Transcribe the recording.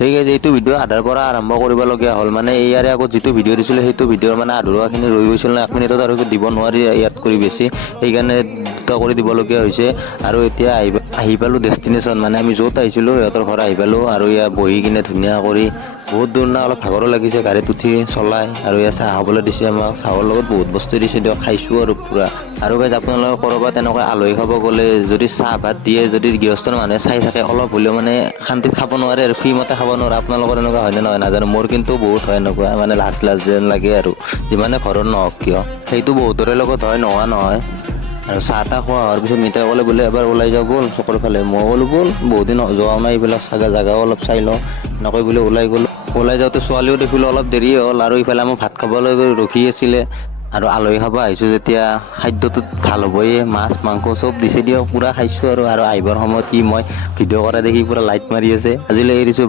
সেই এইটো ভিডিঅ' আধাৰ পৰা আৰম্ভ কৰিবলগীয়া হ'ল মানে ইয়াৰে আগত যিটো ভিডিঅ' দিছিলোঁ সেইটো ভিডিঅ'ৰ মানে আধৰুৱাখিনি ৰৈ গৈছিল না 1 মিনিটত আৰু দিব নোৱাৰি ইয়াত কৰি বেছি সেইকাৰণে দুটা কৰি দিবলগীয়া হৈছে আৰু এতিয়া আহি পালোঁ ডেষ্টিনেশ্যন মানে আমি য'ত আহিছিলোঁ সিহঁতৰ ঘৰ আহি পালোঁ আৰু ইয়াত বহি কিনে ধুনীয়া কৰি বহুত দূৰ না অলপ ভাগৰো লাগিছে গাড়ীত উঠি চলাই আৰু ইয়াত চাহ খাবলৈ দিছে আমাক চাহৰ লগত বহুত বস্তু দিছে দিয়ক খাইছোঁ আৰু পুৰা আৰু গাইজ আপোনালোকে ক'ৰবাত তেনেকুৱা আলহী খাব গ'লে যদি চাহ ভাত দিয়ে যদি গৃহস্থৰ মানুহে চাই থাকে অলপ হ'লেও মানে শান্তিত খাব নোৱাৰে আৰু ফ্ৰী মতে খাব নোৱাৰে আপোনালোকৰ এনেকুৱা হয় নে নহয় নাজানো মোৰ কিন্তু বহুত হয় এনেকুৱা মানে লাজ যেন লাগে আৰু যিমানে ঘৰত নহওক কিয় সেইটো বহুতৰে লগত হয় নোহোৱা নহয় আৰু চাহ তাহ খোৱা হোৱাৰ পিছত মিঠাই ক'লে বোলে এবাৰ ওলাই যাওঁ ব'ল চকৰ ফালে মই ক'লো ব'ল বহুত দিন যোৱাও নাই এইবিলাক জাগাও অলপ চাই লওঁ এনেকৈ বোলে ওলাই গ'লো ওলাই যাওঁতে ছোৱালীও দেখিলোঁ অলপ দেৰি হ'ল আৰু ইফালে আমাৰ ভাত খাবলৈ ৰখি আছিলে আৰু আলহী খাব আহিছোঁ যেতিয়া খাদ্যটোত ভাল হ'বয়ে মাছ মাংস চব দিছে দিয়ক পুৰা খাইছোঁ আৰু আহিবৰ সময়ত মই ভিডিঅ' কৰা দেখি পুৰা লাইট মাৰি আছে আজিলৈ এৰিছোঁ।